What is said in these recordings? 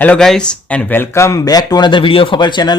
Hello guys and welcome back to another video of our channel.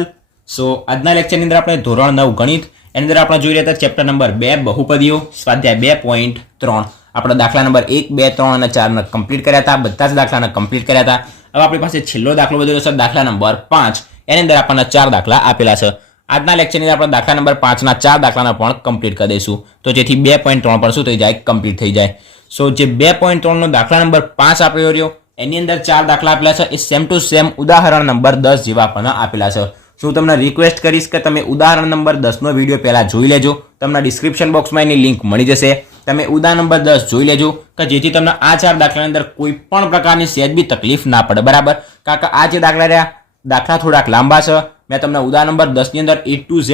So આજના લેક્ચરની અંદર આપણે ધોરણ 9 ગણિત એની અંદર આપણે જોઈ રહ્યા હતા ચેપ્ટર નંબર 2 બહુપદીઓ સ્વાધ્યાય 2.3. આપણે દાખલા નંબર 1, 2, 3 અને 4 કમ્પ્લીટ કર્યા હતા. બધા જ દાખલાને કમ્પ્લીટ કર્યા હતા. હવે આપણી પાસે છેલ્લો દાખલો બધો છે દાખલા નંબર 5. એની અંદર આપણને 4 દાખલા આપેલા છે. આજના લેક્ચરની અંદર આપણે દાખલા નંબર 5ના 4 દાખલાને પણ કમ્પ્લીટ કરી દઈશું. તો જેથી 2.3 પર શું થઈ જાય, કમ્પ્લીટ થઈ જાય. સો જે 2.3 નો દાખલા નંબર 5 આપ્યો રહ્યો એની અંદર 4 દાખલા આપેલા છે. એ સેમ ટુ સેમ ઉદાહરણ નંબર 10 જેવા આપણને આપેલા છે. હું તમને રિક્વેસ્ટ કરીશ કે તમે ઉદાહરણ નંબર 10 નો વિડીયો પહેલા જોઈ લેજો. તમને ડિસ્ક્રિપ્શન બોક્સમાં એની લિંક મળી જશે. તમે ઉદાહરણ નંબર 10 જોઈ લેજો કે જેથી તમને આ 4 દાખલાની અંદર કોઈ પણ પ્રકારની સહેજ બી તકલીફ ના પડે. બરાબર, કારણ કે આ જે દાખલા થોડાક લાંબા છે. મેં તમને ઉદાહરણ નંબર 10 ની અંદર A to Z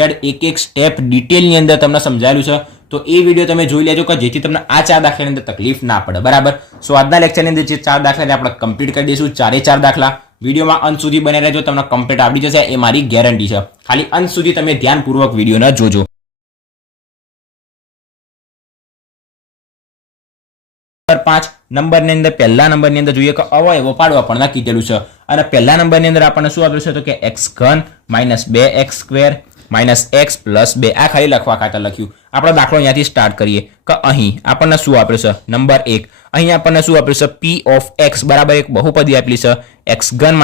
એક સ્ટેપ ડિટેલની અંદર તમને સમજાવેલું છે. તો એ વિડીયો તમે જોઈ લેજો કે જેથી તમને આ 4 દાખલાની અંદર તકલીફ ના પડે. બરાબર, સો આજના લેક્ચરની અંદર જે 4 દાખલા આપણે કમ્પ્લીટ કરી દઈશું. 4 દાખલા વિડીયોમાં અંત સુધી બને રહેજો, તમને કમ્પ્લીટ આવડી જશે એ મારી ગેરંટી છે. ખાલી અંત સુધી તમે ધ્યાનપૂર્વક વિડીયોને જોજો. નંબરની અંદર પહેલા નંબરની અંદર જોઈએ કે અવયવો પાડવા પણ કીધેલું છે. અને પહેલા નંબરની અંદર આપણને શું આપ્યું છે તો કે x3 - 2x² - x + 2. આ ખાલી લખવા ખાતર લખ્યું. આપણો દાખલો અહીંયાથી સ્ટાર્ટ કરીએ કે અહીં આપણને શું આપ્યું છે નંબર 1. અહીં આપણને શું આપ્યું છે p of x બરાબર એક બહુપદી આપેલી છે x3 -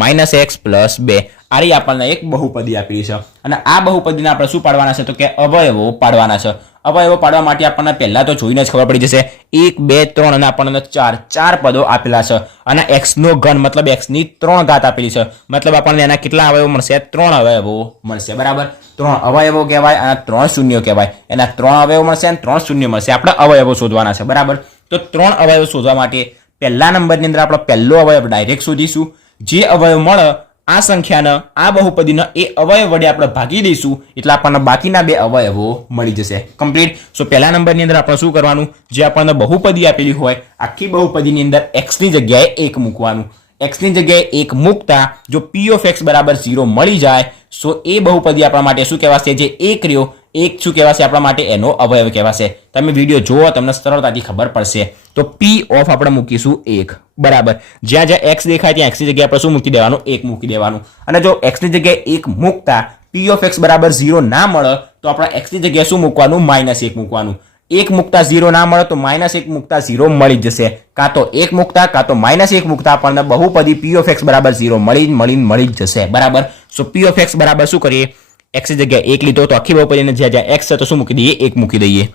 2x² - x + 2. આ રહી આપણને એક બહુપદી આપેલી છે. અને આ બહુપદીને આપણે શું પાડવાના છે તો કે અવયવો પાડવાના છે. અવયવો પાડવા માટે આપણને પહેલા તો જોઈને જ ખબર પડી જશે 1, 2, 3 અને આપણને 4 પદો આપેલા છે. અને x નો ઘન મતલબ x ની 3 ઘાત આપેલી છે. મતલબ આપણને એના કેટલા અવયવો મળશે? 3 અવયવો મળશે. બરાબર, 3 અવયવો કહેવાય અને 3 શૂન્યો કહેવાય. એના 3 અવયવો મળશે અને 3 શૂન્ય મળશે. આપણે અવયવો શોધવાના છે. બરાબર, તો 3 અવયવો શોધવા માટે પહેલા નંબરની અંદર આપણે પહેલો અવયવ ડાયરેક્ટ શોધીશું. જે અવયવ મળે આ સંખ્યાને આ બહુપદીને એ અવયવ વડે આપણે ભાગી દઈશું એટલે આપણને બાકીના 2 અવયવો મળી જશે. કમ્પ્લીટ. સો પહેલા નંબરની અંદર આપણે શું કરવાનું? જે આપણને બહુપદી આપેલી હોય આખી બહુપદીની અંદર x ની જગ્યાએ 1 મૂકવાનું. x ની જગ્યાએ 1 મૂકતા જો p of x બરાબર 0 મળી જાય સો એ બહુપદી આપણા માટે શું કહેવાશે? જે 1 રહ્યો 1 શું કહેવાશે આપણા માટે? એનો અવયવ કહેવાશે. તમે વિડીયો જુઓ તમને સરળતાથી ખબર પડશે. તો p of આપણે મૂકીશું 1. બરાબર, જ્યાં જ્યાં x દેખાય ત્યાં x ની જગ્યાએ આપણે શું મૂકી દેવાનું? 1 મૂકી દેવાનું. અને જો x ની જગ્યાએ 1 મૂકતા p of x બરાબર 0 ના મળે તો આપણે x ની જગ્યાએ શું મૂકવાનું? -1 મૂકવાનું. 1 મૂકતા 0 ના મળે તો -1 મૂકતા 0 મળી જશે. કાં તો 1 મૂકતા કાં તો -1 મૂકતા આપણને બહુપદી p of x બરાબર 0 મળી જશે. બરાબર, સો p of x બરાબર શું કરીએ? x ની જગ્યાએ 1 લીધો તો આખી બહુપદીને જ્યાં જ્યાં x છે તો શું મૂકી દઈએ? 1 મૂકી દઈએ.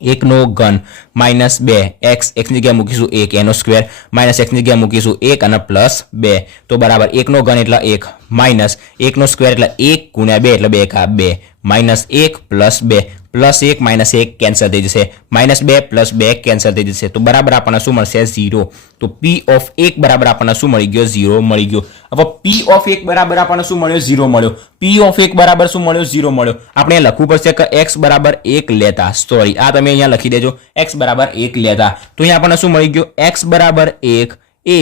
1 નો ઘન -2 x ની જગ્યાએ મૂકીશું 1 એનો સ્ક્વેર -x ની જગ્યાએ મૂકીશું 1 અને +2. તો બરાબર 1 નો ઘન એટલે 1 -1 નો સ્ક્વેર એટલે 1 × 2 એટલે 2 × 2 -1 + 2 +1 - 1 કેન્સલ થઈ જશે. -2 + 2 કેન્સલ થઈ જશે. તો બરાબર આપણને શું મળશે? 0. તો p of 1 બરાબર આપણને શું મળી ગયો? 0 મળી ગયો. હવે p of 1 બરાબર આપણને શું મળ્યો? 0 મળ્યો. p of 1 બરાબર શું મળ્યો? 0 મળ્યો. આપણે લખવું પડશે કે x બરાબર 1 લેતા. સોરી, આ તમે અહીંયા લખી દેજો x બરાબર 1 લેતા. તો અહીંયા આપણને શું મળી ગયો? x બરાબર 1 એ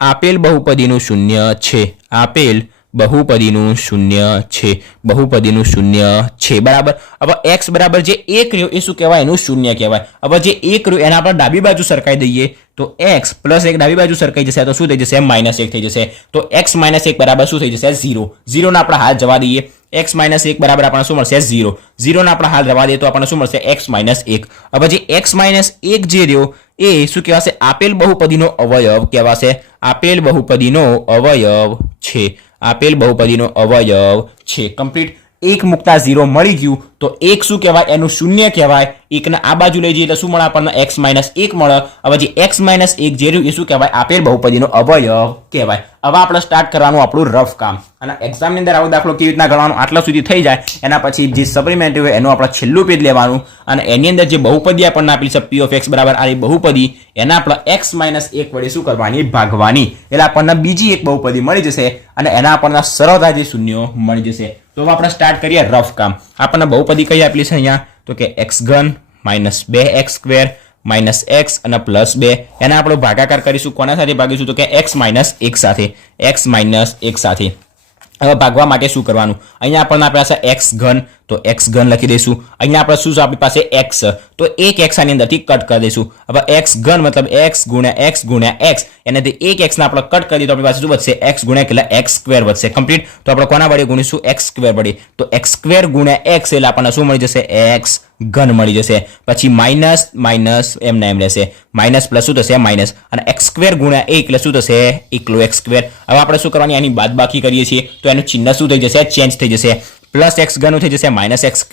આપેલ બહુપદીનું શૂન્ય છે. આપેલ બહુપદીનું શૂન્ય છે. બહુપદીનું શૂન્ય છે. બરાબર, હવે x બરાબર જે 1 રહ્યો એ શું કહેવાય? એનું શૂન્ય કહેવાય. હવે જે 1 રહ્યો એના આપણે ડાબી બાજુ સરકાઈ દઈએ તો x + 1 ડાબી બાજુ સરકાઈ જશે તો શું થઈ જશે? -1 થઈ જશે. તો x - 1 બરાબર શું થઈ જશે? 0. 0 ના આપણે હાલ જવા દઈએ. x - 1 બરાબર આપણને શું મળશે? 0. 0 ના આપણે હાલ જવા દઈએ તો આપણને શું મળશે? x - 1. હવે જે x - 1 જે રહ્યો એ શું કહેવાશે? આપેલ બહુપદીનો અવયવ કહેવાશે. આપેલ બહુપદીનો અવયવ છે. આપેલ બહુપદીનો અવયવ છે. કમ્પ્લીટ. 1 મૂકતા 0 મળી ગયું તો 1 શું કહેવાય? એનું શૂન્ય કહેવાય. 1 ને આ બાજુ લઈ જઈએ એટલે શું મળે આપણને? x - 1 મળે. હવે જે x - 1 જે રહ્યું એ શું કહેવાય? આપેલ બહુપદીનો અવયવ કહેવાય. હવે આપણે સ્ટાર્ટ કરવાનું આપણું રફ કામ. અને એક્ઝામની અંદર આવો દાખલો કેવી રીતના ગણવાનો આટલા સુધી થઈ જાય એના પછી જે સપ્લિમેન્ટરી હોય એનું આપણે છેલ્લું પેજ લેવાનું. અને એની અંદર જે બહુપદી આપણને આપેલી છે p of x બરાબર આ બહુપદી એના આપણે x - 1 વડે શું કરવાની? ભાગવાની. એટલે આપણને બીજી એક બહુપદી મળી જશે અને એના આપણને સરળતાથી શૂન્યો મળી જશે. તો હવે આપણે સ્ટાર્ટ કરીએ રફ કામ. આપણને બહુપદી કઈ આપેલી છે અહીંયા તો કે x3 - 2x² - x અને +2. એના આપણે ભાગાકાર કરીશું. કોના સાથે ભાગીશું તો કે x - 1 સાથે. x - 1 સાથે. હવે ભાગવા માટે શું કરવાનું? અહીંયા આપણને આપણી પાસે x ઘન, તો x ઘન લખી દઈશું. અહીંયા આપણે શું છે આપણી પાસે x, તો એક x આની અંદરથી કટ કરી દઈશું. હવે x ઘન મતલબ x ગુણ્યા x ગુણ્યા x, એનાથી એક x ને આપણે કટ કરી દઈએ તો આપણી પાસે શું વધશે? x ગુણ્યા કેટલા? x સ્ક્વેર વધશે. કમ્પ્લીટ. તો આપણે કોના વડે ગુણીશું? x સ્ક્વેર વડે. તો x સ્ક્વેર ગુણ્યા x એટલે આપણને શું મળી જશે? x ઘન મળી જશે. પછી માઇનસ માઇનસ એમના એમ રહેશે, માઇનસ પ્લસ શું થશે? માઇનસ. અને x સ્ક્વેર ગુણ્યા 1 એટલે શું થશે? એકલો x સ્ક્વેર. હવે આપણે શું કરવાની? આની બાદબાકી કરીએ છીએ તો એનું ચિહ્ન શું થઈ જશે? ચેન્જ થઈ જશે. પ્લસ x ઘન થઈ જશે માઇનસ x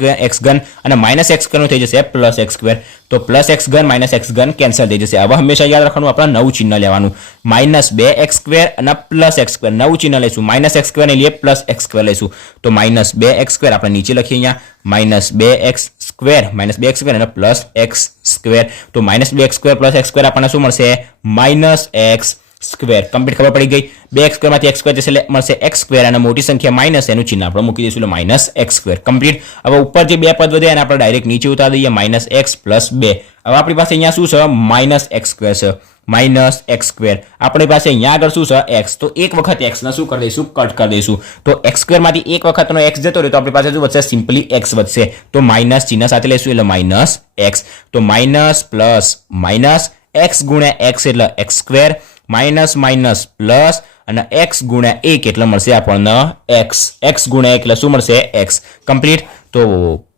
ઘન, અને માઇનસ x ઘન થઈ જશે પ્લસ x સ્ક્વેર. તો પ્લસ x ઘન માઇનસ x ઘન કેન્સલ થઈ જશે. હવે હંમેશા યાદ રાખવાનું આપણે નવું ચિહ્ન લેવાનું. માઇનસ 2x સ્ક્વેર અને પ્લસ x સ્ક્વેર, નવું ચિહ્ન લઈશું. માઇનસ x સ્ક્વેર ને લઈએ પ્લસ x સ્ક્વેર લઈશું. તો માઇનસ 2x સ્ક્વેર આપણે નીચે લખીએ અહીંયા, minus 2x square, minus 2x square અને પ્લસ x સ્ક્વેર. તો minus 2x square plus x square આપણને શું મળશે? Minus x square. કમ્પ્લીટ. ખબર પડી ગઈ? 2x સ્ક્વેર માંથી x સ્ક્વેર જશે એટલે મળશે x સ્ક્વેર, અને મોટી સંખ્યા માઇનસ, એનું ચિહ્ન આપણે મૂકી દઈશું એટલે માઇનસ x સ્ક્વેર. કમ્પ્લીટ. હવે ઉપર જે બે પદ વધે એને આપણે ડાયરેક્ટ નીચે ઉતારી દઈએ, માઇનસ x પ્લસ 2. હવે આપણી પાસે અહીંયા શું છે? માઇનસ x સ્ક્વેર છે, માઇનસ x સ્ક્વેર. આપણી પાસે અહીંયા આગળ શું છે? x. તો એક વખત x ને શું કરી દઈશું? કટ કરી દઈશું. તો x સ્ક્વેર માંથી એક વખતનો x જતો રહે તો આપણી પાસે શું વધશે? સિમ્પલી x વધશે. તો માઇનસ ચિહ્ન સાથે લઈશું એટલે માઇનસ x. તો માઇનસ પ્લસ માઇનસ x ગુણ્યા x એટલે x square, minus minus plus, અને x ગુણ્યા 1 એટલે મળશે આપણને x. x ગુણ્યા 1 એટલે શું મળશે? x. કમ્પ્લીટ. તો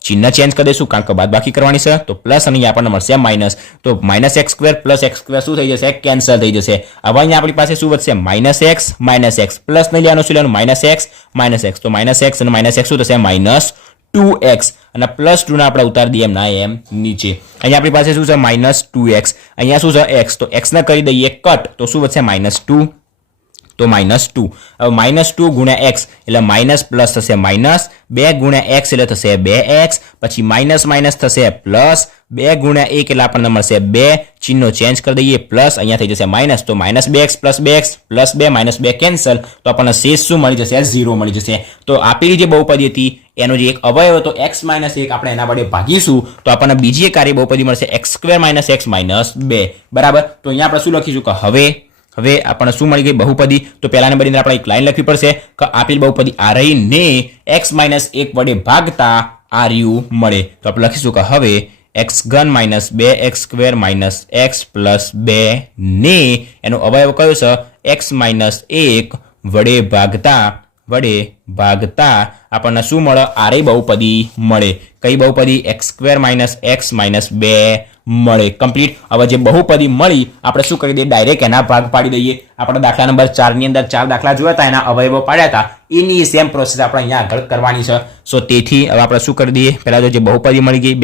ચિહ્ન ચેન્જ કરી દઈશું કારણ કે બાદબાકી કરવાની છે. તો પ્લસ અને આપણને મળશે માઇનસ. તો minus x square plus x square શું થઈ જશે? કેન્સલ થઈ જશે. હવે અહીંયા આપણી પાસે શું વધશે? માઇનસ x પ્લસ નહીં લેવાનું, શું લેવાનું? Minus x. તો માઇનસ x અને માઇનસ x શું થશે? માઇનસ 2x, અને પ્લસ 2 ને આપણે ઉતારી દઈએ એમના એમ નીચે. અહીંયા આપણી પાસે શું છે? Minus 2x. અહીંયા શું છે? x. તો x ને કરી દઈએ કટ, તો શું વધશે? માઇનસ 2. તો માઇનસ 2. હવે માઇનસ 2 ગુણ્યા x એટલે માઇનસ પ્લસ થશે માઇનસ, 2 ગુણ્યા x એટલે થશે 2x, પછી માઇનસ માઇનસ થશે પ્લસ, 2 ગુણ્યા 1 એટલે આપણને મળશે 2, ચિહ્નો ચેન્જ કરી દઈએ પ્લસ, અહીંયા થઈ જશે માઇનસ. તો minus 2x plus 2 minus 2 cancel, તો આપણને શેષ શું મળી જશે? 0 મળી જશે. તો આપેલી જે બહુપદી હતી એનો જે એક અવયવ હતો x માઇનસ 1 આપણે એના વડે ભાગીશું તો આપણને બીજી એક કાર્ય બહુપદી મળશે x square minus x minus 2. બરાબર. તો અહીંયા આપણે શું લખીશું કે હવે આપણને શું મળી ગઈ? બહુપદી. તો પહેલા નંબરની અંદર આપણે એક લાઈન લખવી પડશે કે આપેલ બહુપદી આ રહીને x માઇનસ 1 વડે ભાગતા આ રહ્યું મળે. તો આપણે લખીશું કે હવે x ઘન minus 2x square minus x plus 2 ને એનો અવયવ કયો છે? x માઇનસ 1 વડે ભાગતા આપણને શું મળે? આરે બહુપદી મળે. કઈ બહુપદી? x square minus x minus 2 મળે. કમ્પ્લીટ. હવે જે બહુપદી મળી આપણે શું કરી દઈએ? ડાયરેક્ટ એના ભાગ પાડી દઈએ. આપણે દાખલા નંબર 4 ની અંદર 4 દાખલા જોયા હતા, એના અવયવો પાડ્યા હતા, એની સેમ પ્રોસેસ આપણે અહીંયા આગળ કરવાની છે. સો તેથી હવે આપણે શું કરી દઈએ? પહેલા તો જે બહુપદી મળી ગઈ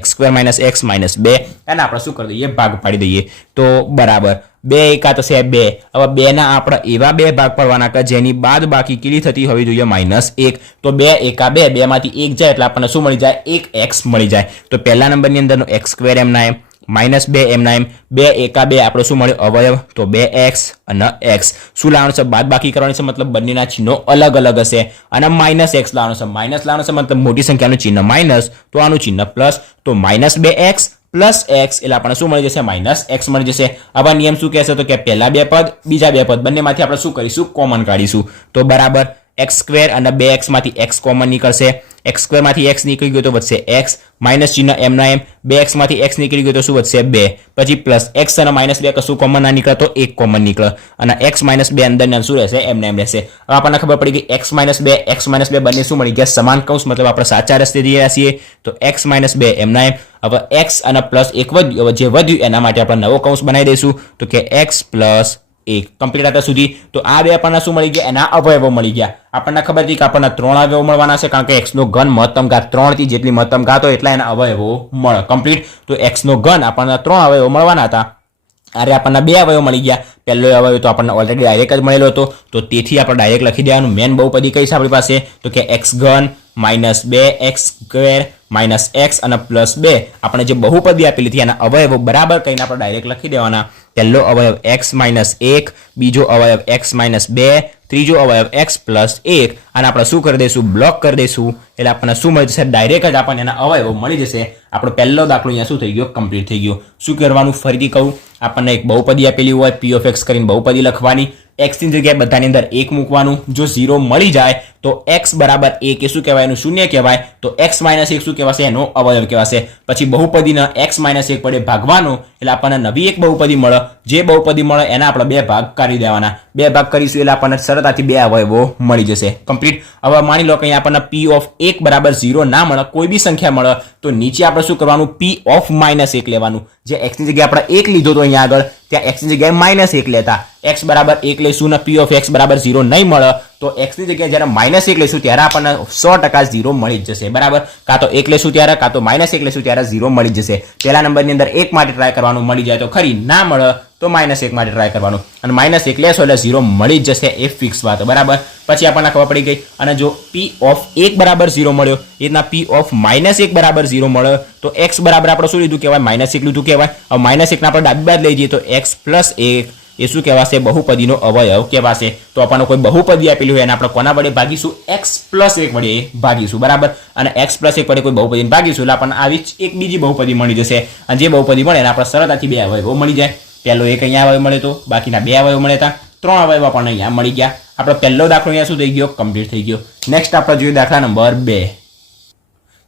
x square minus x minus 2, એને આપણે શું કરી દઈએ? ભાગ પાડી દઈએ. તો બરાબર 2 એકા થશે 2. હવે 2 ના આપણે એવા 2 ભાગ પાડવાના કે જેની બાદ બાકી કેટલી થતી હોવી જોઈએ? -1. તો 2 એકા 2, 2 માંથી 1 જાય એટલે આપણને શું મળી જાય? 1x મળી જાય. તો પહેલા નંબરની અંદરનો x સ્ક્વેર એમના એમ, માઇનસ 2 એમના એમ, 2 એકા 2 આપણો શું મળ્યો? અવયવ. તો 2x અને x. શું લાવવાનું છે? બાદ બાકી કરવાની છે, મતલબ બંનેના ચિહ્નો અલગ અલગ હશે. અને માઇનસ x લાવવાનું છે. માઇનસ લાવવાનું છે મતલબ મોટી સંખ્યાનું ચિહ્ન માઇનસ, તો આનું ચિહ્ન પ્લસ. તો માઇનસ 2x પ્લસ x એટલે આપણને શું મળી જશે? માઇનસ x મળી જશે. આવા નિયમ શું કહેશે? તો કે પહેલા 2 પદ, બીજા 2 પદ બંનેમાંથી આપણે શું કરીશું? કોમન કાઢીશું. તો બરાબર x સ્ક્વેર અને 2x માંથી x કોમન નીકળશે. x સ્ક્વેર માંથી x નીકળી ગયો તો વધશે x, માઇનસ ચિહ્ન એમના એમ, 2x માંથી x નીકળી ગયો તો શું વધશે? 2. પછી પ્લસ x અને માઇનસ 2 કશું કોમન ના નીકળે તો 1 કોમન નીકળે, અને x માઇનસ 2 અંદર શું રહેશે? એમને એમ રહેશે. હવે આપણને ખબર પડી ગઈ x માઇનસ 2 બંને શું મળી ગયા? સમાન કૌંસ, મતલબ આપણે સાચા રસ્તે જઈ રહ્યા છીએ. તો x માઇનસ 2 એમના એમ. હવે x અને પ્લસ 1 વધ્યું. હવે જે વધ્યું એના માટે આપણે નવો કૌંસ બનાવી દઈશું. તો કે x પ્લસ 1. કમ્પ્લીટ હતા સુધી. તો આ 2 આપણને શું મળી ગયા? એના અવયવો મળી ગયા. આપણને ખબર હતી કે આપણને 3 અવયવો મળવાના છે કારણ કે x નો ઘન મહત્તમ ઘાત 3 થી જેટલી મહત્તમ ઘાત હોય એટલા એના અવયવો મળે. કમ્પ્લીટ. તો x નો ઘન આપણને 3 અવયવો મળવાના હતા. અરે આપણને 2 અવયવ મળી ગયા. પહેલો અવયવ તો આપણને ઓલરેડી ડાયરેક્ટ જ મળેલો હતો, તો તેથી આપણે ડાયરેક્ટ લખી દેવાનું. મેન બહુપદી કઈ છે આપણી પાસે? તો કે x ઘન minus 2x square minus x અને પ્લસ 2 આપણે જે બહુપદી આપેલી હતી એના અવયવો બરાબર કહીને આપણે ડાયરેક્ટ લખી દેવાના. પહેલો અવયવ x માઇનસ 1, બીજો અવયવ x માઇનસ 2, ત્રીજો અવયવ x પ્લસ 1. અને આપણે શું કરી દઈશું? બ્લોક કરી દઈશું. એટલે આપણને શું મળી જશે? ડાયરેક્ટ જ આપણને એના અવયવો મળી જશે. આપણો પહેલો દાખલો અહીંયા શું થઈ ગયો? કમ્પ્લીટ થઈ ગયો. શું કરવાનું? ફરીથી કહું, આપણને એક બહુપદી આપેલી હોય p of x કરીને બહુપદી લખવાની. એક્સની જગ્યાએ બધાની અંદર 1 મૂકવાનું. જો 0 મળી જાય તો x બરાબર 1 એ શું કહેવાય? એનું શૂન્ય કહેવાય. તો x - 1 શું કહેવાશે? એનો અવયવ કહેવાશે. પછી બહુપદીના x - 1 વડે ભાગવાનું એટલે આપણને નવી એક બહુપદી મળે. જે બહુપદી મળે એના આપણે 2 ભાગ કરી દેવાના. 2 ભાગ કરીશું એટલે આપણને સરળતાથી 2 અવયવો મળી જશે. કમ્પ્લીટ. હવે માની લો કે અહીંયા આપણને p ઓફ 1 બરાબર 0 ના મળે, કોઈ બી સંખ્યા મળે, તો નીચે આપણે શું કરવાનું? p ઓફ -1 લેવાનું. જે x ની જગ્યાએ આપણે 1 લીધો તો અહીંયા આગળ, ત્યાં x ની જગ્યાએ -1 લેતા. x બરાબર 1 લઈશું ને p ઓફ x બરાબર 0 નહીં મળે તો x ની જગ્યાએ જ્યારે -1 લઈશું ત્યારે આપણને 100% 0 મળી જ જશે. બરાબર. કાં તો 1 લઈશું ત્યારે, કાં તો -1 લઈશું ત્યારે 0 મળી જશે. પહેલા નંબરની અંદર 1 માટે ટ્રાય કરવાનું, મળી જાય તો ખરી, ના મળે તો -1 માટે ટ્રાય કરવાનું. અને -1 લેશો એટલે 0 મળી જ જશે, એ ફિક્સ વાત. બરાબર. પછી આપણને ખબર પડી ગઈ. અને જો p ઓફ 1 બરાબર 0 મળ્યો, એ રીતના p ઓફ -1 બરાબર 0 મળ્યો તો x બરાબર આપણે શું લીધું કહેવાય? -1 લીધું કહેવાય. હવે -1 ને આપણે ડાબી બાજુ લઈ જઈએ તો x + 1 એ શું કહેવાશે? બહુપદીનો અવયવ કહેવાશે. તો આપણને કોઈ બહુપદી આપેલી હોય એને આપણે કોના વડે ભાગીશું? x + 1 વડે ભાગીશું. બરાબર. અને x + 1 વડે કોઈ બહુપદીને ભાગીશું એટલે આપણને આવી એક બીજી બહુપદી મળી જશે. અને જે બહુપદી મળે એને આપણે સરળતાથી 2 અવયવો મળી જાય. પહેલો એક અહીંયા અવયવ મળે તો બાકીના 2 અવયવ મળે હતા. 3 અવયવ આપણને અહીંયા મળી ગયા. આપણો પહેલો દાખલો અહીંયા શું થઈ ગયો? કમ્પ્લીટ થઈ ગયો. નેક્સ્ટ આપણે જોઈએ દાખલા નંબર 2.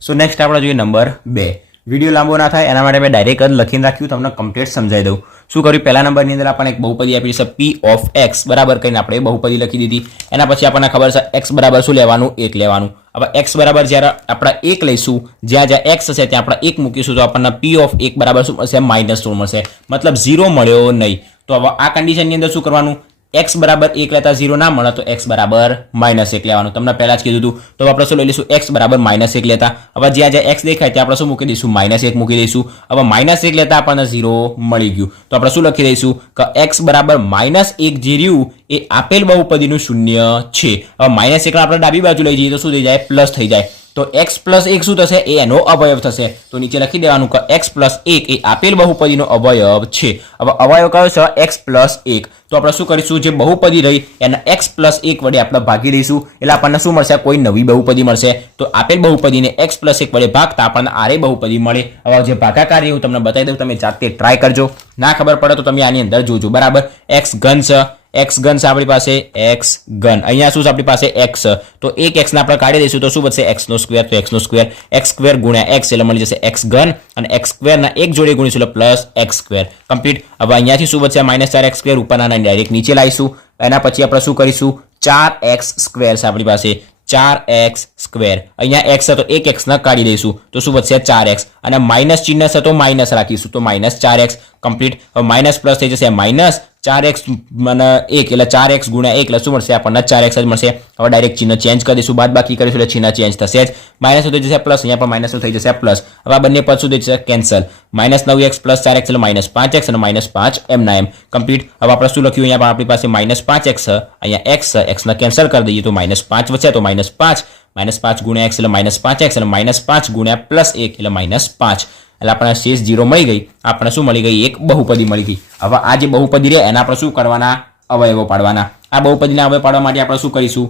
સો નેક્સ્ટ આપણે જોઈએ નંબર 2. વિડીયો લાંબો ના થાય એના માટે મેં ડાયરેક્ટ જ લખીને રાખ્યું, તમને કમ્પ્લીટ સમજાવી દઉં. શું કર્યું? પહેલા નંબરની અંદર આપણને એક બહુપદી આપી છે p ઓફ x બરાબર કરીને આપણે બહુપદી લખી દીધી. એના પછી આપણને ખબર છે x બરાબર શું લેવાનું? 1 લેવાનું. હવે x બરાબર જ્યારે આપણે 1 લઈશું, જ્યાં જ્યાં x હશે ત્યાં આપણે 1 મૂકીશું તો આપણને p ઓફ 1 બરાબર શું મળશે? -2 મળશે. મતલબ 0 મળ્યો નહીં. તો હવે આ કન્ડિશનની અંદર શું કરવાનું? x બરાબર 1 લેતા 0 ના મળે તો x બરાબર -1 લેવાનું. તમને પહેલા જ કીધું હતું. તો આપણે શું લઈ લઈશું? x બરાબર -1 લેતા. હવે જ્યાં જ્યાં x દેખાય ત્યાં આપણે શું મૂકી દઈશું? -1 મૂકી દઈશું. હવે -1 લેતા આપણને 0 મળી ગયું. તો આપણે શું લખી દઈશું કે x બરાબર -1 જે રહ્યું એ આપેલ બહુપદીનું શૂન્ય છે. હવે -1 આપણે ડાબી બાજુ લઈ જઈએ તો શું થઈ જાય? પ્લસ થઈ જાય. તો x + 1 શું થશે? એ એનો અવયવ થશે. તો નીચે લખી દેવાનું કે x + 1 એ આપેલ બહુપદીનો અવયવ છે. હવે અવયવ કયો છે? x + 1. તો આપણે શું કરીશું? જે બહુપદી રહી એને x + 1 વડે આપણે ભાગી દઈશું એટલે આપણને શું મળશે? કોઈ નવી બહુપદી મળશે. તો આપેલ બહુપદીને x + 1 વડે ભાગતા આપણને આરે બહુપદી મળે. હવે જે ભાગાકાર હું તમને બતાવી દઉં, તમે જાતે ટ્રાય કરજો. ના ખબર પડે તો તમે આની અંદર જોજો. બરાબર. x ઘન છે, x ઘન છે આપણી પાસે, x ઘન. અહીંયા શું છે આપણી પાસે? x. તો એક x ને આપણે કાઢી દઈશું તો શું બચશે? x² તો x², x² ગુણ્યા x એટલે મળી જશે x ઘન. અને x² ના એક જોડે ગુણીશું એટલે +x². કમ્પ્લીટ. હવે અહીંયાથી શું બચશે? -4x² ઉપરના ડાયરેક્ટ નીચે લાવીશું. એના પછી આપણે શું કરીશું? 4x² છે આપણી પાસે, 4x². અહીંયા x છે તો એક x ને કાઢી દઈશું તો શું બચશે? 4x. અને માઇનસ ચિહ્ન છે તો માઇનસ રાખીશું તો -4x. કમ્પ્લીટ. હવે માઇનસ પ્લસ થઈ જશે, -4x અને 1 એટલે 4x ગુણ્યા 1 એટલે શું મળશે? આપણને 4x જ મળશે. હવે ડાયરેક્ટ ચિહ્ન ચેન્જ કરી દઈશું, બાદ બાકી કરીશું એટલે ચિહ્ન ચેન્જ થશે જ. માઇનસ થઈ જશે પ્લસ, અહીંયા પણ માઇનસ થઈ જશે પ્લસ. હવે આ બંને પદ શું થઈ જશે? કેન્સલ. -9x + 4x એટલે -5x અને -5 એમના એમ. કમ્પ્લીટ. હવે આપણે શું લખ્યું? અહીંયા આપણી પાસે -5x છે, અહીંયા x છે, x ને કેન્સલ કરી દઈએ તો -5 વધશે તો -5. -5 ગુણ્યા x એટલે -5x અને -5 ગુણ્યા +1 એટલે -5. એટલે આપણને શેષ 0 મળી ગઈ. આપણને શું મળી ગઈ? એક બહુપદી મળી ગઈ. હવે આ જે બહુપદી રહે એના આપણે શું કરવાના? અવયવો પાડવાના. આ બહુપદીના અવયવ પાડવા માટે આપણે શું કરીશું?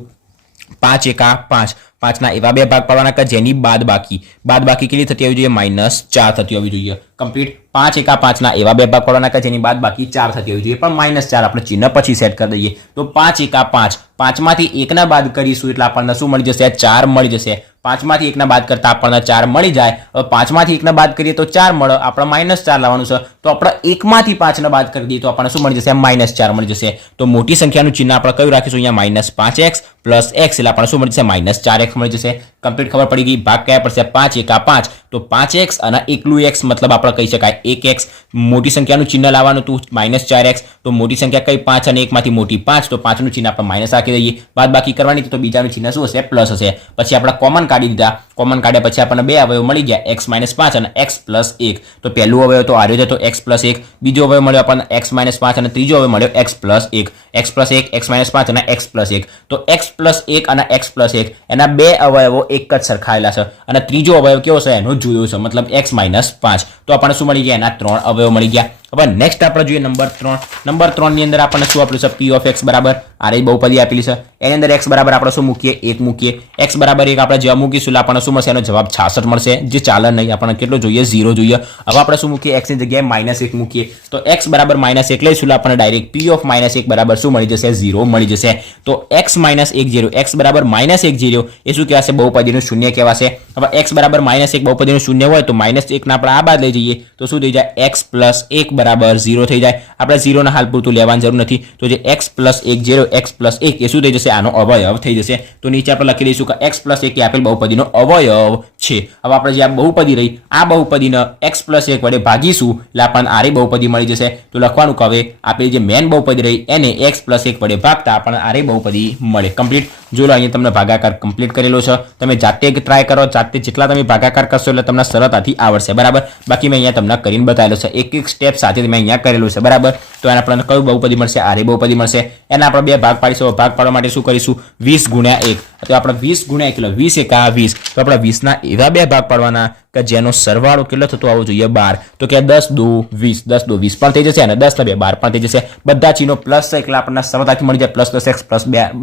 5 એકા 5. 5 ના એવા 2 ભાગ પાડવાના કે જેની બાદબાકી કેટલી થતી હોવી જોઈએ? -4 થતી હોવી જોઈએ. કમ્પ્લીટ. 5 એકા 5 ના એવા 2 ભાગ પાડવાના કે જેની બાદબાકી 4 થતી હોવી જોઈએ, પણ -4 આપણે ચિહ્ન પછી સેટ કરી દઈએ. તો 5 એકા 5, 5 માંથી 1 ના બાદ કરીશું એટલે આપણને શું મળી જશે? 4 મળી જશે. 5 માંથી 1 ના બાદ કરતા આપણને 4 મળી જાય. હવે 5 માંથી 1 ના બાદ કરીએ તો 4 મળે, આપણે -4 લાવવાનું છે. તો આપણે 1 માંથી 5 ના બાદ કરી દઈએ તો આપણને શું મળી જશે? -4 મળી જશે. તો મોટી સંખ્યાનું ચિહ્ન આપણે કયું રાખીશું? અહીંયા -5x + x એટલે આપણને શું મળી જશે? -4x મળી જશે. કમ્પ્લીટ. ખબર પડી ગઈ. ભાગ કયા પડશે? 5 એકા 5. તો 5x અને એકલું x મતલબ આપણે કહી શકાય 1x. મોટી સંખ્યાનું ચિહ્ન લાવવાનું હતું -4x. તો મોટી સંખ્યા કઈ? 5 અને 1 માંથી મોટી 5. તો 5 નું ચિહ્ન આપણે માઇનસ રાખી દઈએ. બાદ બાકી કરવાની તો બીજાનું ચિહ્ન શું હશે? પ્લસ હશે. પછી આપણે કોમન કાઢી દીધા. કોમન કાઢ્યા પછી આપણને 2 અવયવ મળી ગયા, x - 5 અને x + 1. તો પહેલું અવયવ તો આર્યો હતો x + 1. બીજો અવયવ મળ્યો આપણને x - 5 અને ત્રીજો અવયવ મળ્યો x + 1. x + 1, x - 5 અને x + 1. તો x + 1 અને x + 1 એના 2 અવયવો એક જ સરખાયેલા છે. અને ત્રીજો અવયવ કેવો છે? એનો જુદો છે, મતલબ x - 5. તો આપણને શું મળી ગયા? એના 3 અવયવ મળી ગયા. હવે નેક્સ્ટ આપણે જોઈએ નંબર 3. નંબર 3 ની અંદર આપણને શું આપેલું છે p of x બરાબર આરે બહુપદી આપેલી છે. એની અંદર x બરાબર આપણે શું મૂકીએ 1 મૂકીએ. x બરાબર 1 આપણે જવાબ મૂકીશું આપણને શું મળશે એનો જવાબ 66 મળશે જે ચાલે નહીં આપણને કેટલો જોઈએ 0 જોઈએ. હવે આપણે શું મૂકીએ x ની જગ્યાએ -1 મૂકીએ તો x બરાબર -1 લઈશું આપણને ડાયરેક્ટ p of -1 બરાબર શું મળી જશે 0 મળી જશે. તો x -1 0 x બરાબર -1 0 એ શું કહેવાશે બહુપદીનું શૂન્ય કહેવાશે. હવે x બરાબર -1 બહુપદીનું શૂન્ય હોય તો -1 ના આપણે આ બાદ લઈ જઈએ તો શું થઈ જાય x + 1 બરાબર 0 થઈ જાય. આપણે 0 ના હાલ પૂરતું લેવાની જરૂર નથી તો જે x + 1 0 x + 1 એ શું થઈ જશે આનો અવયવ થઈ જશે. તો નીચે આપણે લખી દઈશું કે x + 1 એ આપેલ બહુપદીનો અવયવ છે. હવે આપણે જે આ બહુપદી રહી આ બહુપદીને x + 1 વડે ભાગીશું એટલે આપણને આરે બહુપદી મળી જશે. તો લખવાનું કે હવે આપણી જે મેન બહુપદી રહી એને x + 1 વડે ભાગતા આપણને આરે બહુપદી મળે. કમ્પ્લીટ. જો અહીંયા તમને ભાગાકાર કમ્પ્લીટ કરેલો છે. તમે જાતે ટ્રાય કરો જાતે જેટલા તમે ભાગાકાર કરશો એટલે તમને સરળતાથી આવડશે બરાબર. બાકી મેં અહીંયા તમને કરીને બતાવેલો છે એક એક સ્ટેપ સાથે મેં અહીંયા કરેલું છે બરાબર. તો એના આપણને કયું બહુપદી મળશે આરે બહુપદી મળશે. એના આપણે બે ભાગ પાડીશું. ભાગ પાડવા માટે શું કરીશું 20 × 1 તો આપણે 20 × 1 એટલે 20 એકા 20 તો આપણે 20 ના એવા બે ભાગ પાડવાના કે જેનો સરવાળો કેટલો થતો આવવો જોઈએ 12 તો કે 10 × 2 = 20 10 × 2 = 20 પણ થઈ જશે અને 10 × 2 = 12 પણ થઈ જશે. બધા ચિહ્નો પ્લસ છે એટલે આપણને સરળતાથી મળી જાય +10x +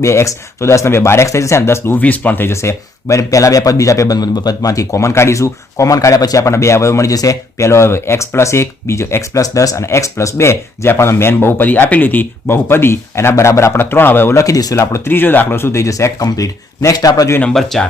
2x તો 10 × 2 = 12x થઈ જશે અને 10 × 2 = 20 પણ થઈ જશે. પહેલા બે પદ બીજા બે પદમાંથી કોમન કાઢીશું. કોમન કાઢ્યા પછી આપણને બે અવયવ મળી જશે. પહેલો અવયવ x + 1 બીજો x + 10 અને x + 2 જે આપણને મેન બહુપદી આપેલી હતી બહુપદી એના બરાબર આપણે 3 અવયવો લખી દઈશું એટલે આપણો ત્રીજો દાખલો શું થઈ જશે કમ્પ્લીટ. નેક્સ્ટ આપણે જોઈએ નંબર 4.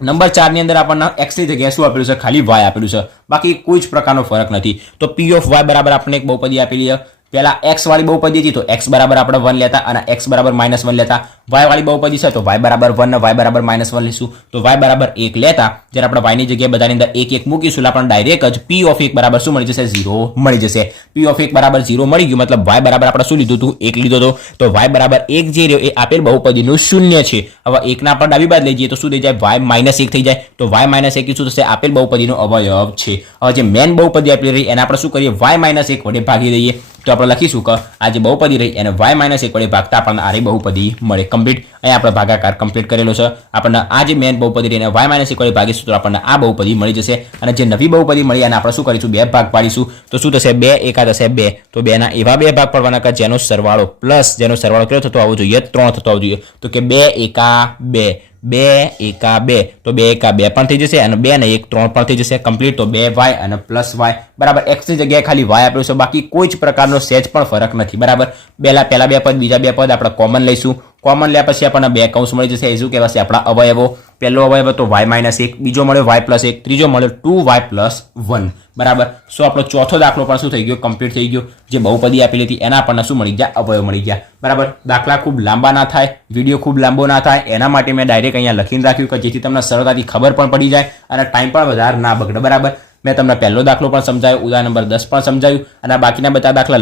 નંબર 4 ની અંદર આપણને x ની જગ્યાએ શું આપેલું છે ખાલી y આપેલું છે બાકી કોઈ જ પ્રકારનો ફરક નથી. તો p of y બરાબર આપણને એક બહુપદી આપેલી છે. પહેલા x વાળી બહુપદી હતી તો x બરાબર આપણે 1 લેતા અને x બરાબર -1 લેતા. y વાળી બહુપદી છે તો y બરાબર 1 અને y બરાબર -1 લઈશું તો y બરાબર 1 લેતા જ્યારે આપણે y ની જગ્યાએ બધાની અંદર 1 1 મૂકીશું એટલે આપણને ડાયરેક્ટ જ p of 1 બરાબર શું મળી જશે 0 મળી જશે. p of 1 બરાબર 0 મળી ગયું મતલબ y બરાબર આપણે શું લીધું હતું 1 લીધો હતો તો y બરાબર 1 જે રહ્યો એ આપેલ બહુપદીનું શૂન્ય છે. હવે 1 ના આપણે ડાબી બાજુ લઈ જઈએ તો શું થઈ જાય y -1 થઈ જાય તો y -1 શું થશે આપેલ બહુપદીનો અવયવ છે. હવે જે મેન બહુપદી આપેલી રહી એને આપણે શું કરીએ y -1 વડે ભાગી દઈએ તો આપણે લખીશું કે આ જે બહુપદી રહી એને y -1 વડે ભાગતા આપણને આરે બહુપદી મળે. કમ્પ્લીટ. અહીંયા આપણે ભાગાકાર કમ્પ્લીટ કરેલો છે. આપણને આ જે મેન બહુપદી રહી એને y -1 વડે ભાગીશું તો આપણને આ બહુપદી મળી જશે અને જે નવી બહુપદી મળી એને આપણે શું કરીશું બે ભાગ પાડીશું તો શું થશે 2 × 1 થશે 2 તો 2 ના એવા બે ભાગ પાડવાના કે જેનો સરવાળો કેટલો થતો આવવો જોઈએ 3 થતો આવવો જોઈએ તો કે 2 × 2 2 × 2 તો 2 × 2 પણ થઈ જશે અને 2 ને 1 3 પણ થઈ જશે કમ્પ્લીટ. તો 2y અને +y બરાબર x ની જગ્યાએ ખાલી y આપ્યું છે બાકી કોઈ જ પ્રકારનો સહેજ પણ ફરક નથી બરાબર. પહેલા બે પદ બીજા બે પદ આપણે કોમન લઈશું. કોમન લ્યા પછી આપણને બે કૌંસ મળી જશે એ શું કહેવાશે આપણા અવયવો. પહેલો અવયવ તો y -1 બીજો મળ્યો y + 1 ત્રીજો મળ્યો 2y + 1 બરાબર. સો આપણો ચોથો દાખલો પણ શું થઈ ગયો કમ્પ્લીટ થઈ ગયો. જે બહુપદી આપેલી હતી એના આપણને શું મળી ગયા અવયવ મળી ગયા બરાબર. દાખલા ખૂબ લાંબા ના થાય વિડીયો ખૂબ લાંબો ના થાય એના માટે મેં ડાયરેક્ટ અહીંયા લખીને રાખ્યું કે જેથી તમને સરળતાથી ખબર પણ પડી જાય અને ટાઈમ પણ વધારે ના બગડે બરાબર. મેં તમને પહેલો દાખલો પણ સમજાવ્યો ઉદાહરણ નંબર 10 પણ સમજાવ્યું અને બાકીના બધા દાખલા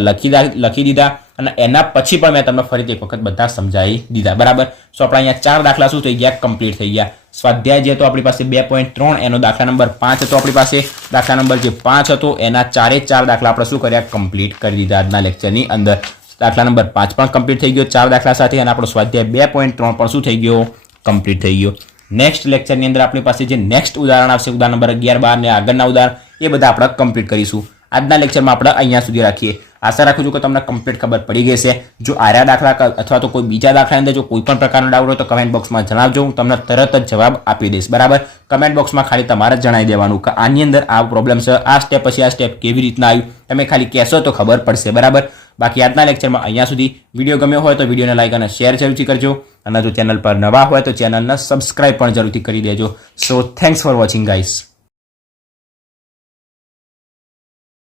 લખી દીધા અને એના પછી પણ મેં તમને ફરીથી એક વખત બધા સમજાવી દીધા બરાબર. સો આપણા અહીંયા 4 દાખલા શું થઈ ગયા કમ્પ્લીટ થઈ ગયા. સ્વાધ્યાય જે હતો આપણી પાસે 2.3 એનો દાખલા નંબર 5 હતો આપણી પાસે. દાખલા નંબર જે 5 હતો એના 4 દાખલા આપણે શું કર્યા કમ્પ્લીટ કરી દીધા આજના લેક્ચરની અંદર. દાખલા નંબર 5 પણ કમ્પ્લીટ થઈ ગયો 4 દાખલા સાથે અને આપણો સ્વાધ્યાય 2.3 પણ શું થઈ ગયો કમ્પ્લીટ થઈ ગયો. નેક્સ્ટ લેક્ચરની અંદર આપણી પાસે જે નેક્સ્ટ ઉદાહરણ આવશે ઉદાહરણ નંબર 11 12 ને આગળના ઉદાહરણ એ બધા આપણે કમ્પ્લીટ કરીશું. આજના લેક્ચરમાં આપણે અહીંયા સુધી રાખીએ. આશા રાખું છું કે તમને કમ્પ્લીટ ખબર પડી ગઈ છે. જો આર્યા દાખલા અથવા તો કોઈ બીજા દાખલા અંદર જો કોઈ પણ પ્રકારનો ડાઉટ હોય તો કમેન્ટ બોક્સમાં જણાવજો. હું તમને તરત જ જવાબ આપી દઈશ બરાબર. કમેન્ટ બોક્સમાં ખાલી તમારે જણાવી દેવાનું કે આની અંદર આ પ્રોબ્લેમ છે આ સ્ટેપ પછી આ સ્ટેપ કેવી રીતના આવ્યું તમે ખાલી કહેશો તો ખબર પડશે બરાબર. બાકી આજના લેક્ચરમાં અહીંયા સુધી. વિડીયો ગમ્યો હોય તો વિડીયોને લાઈક અને શેર જરૂરથી કરજો અને જો ચેનલ પર નવા હોય તો ચેનલને સબસ્ક્રાઇબ પણ જરૂરથી કરી દેજો. સો થેન્ક્સ ફોર વોચિંગ ગાઈસ.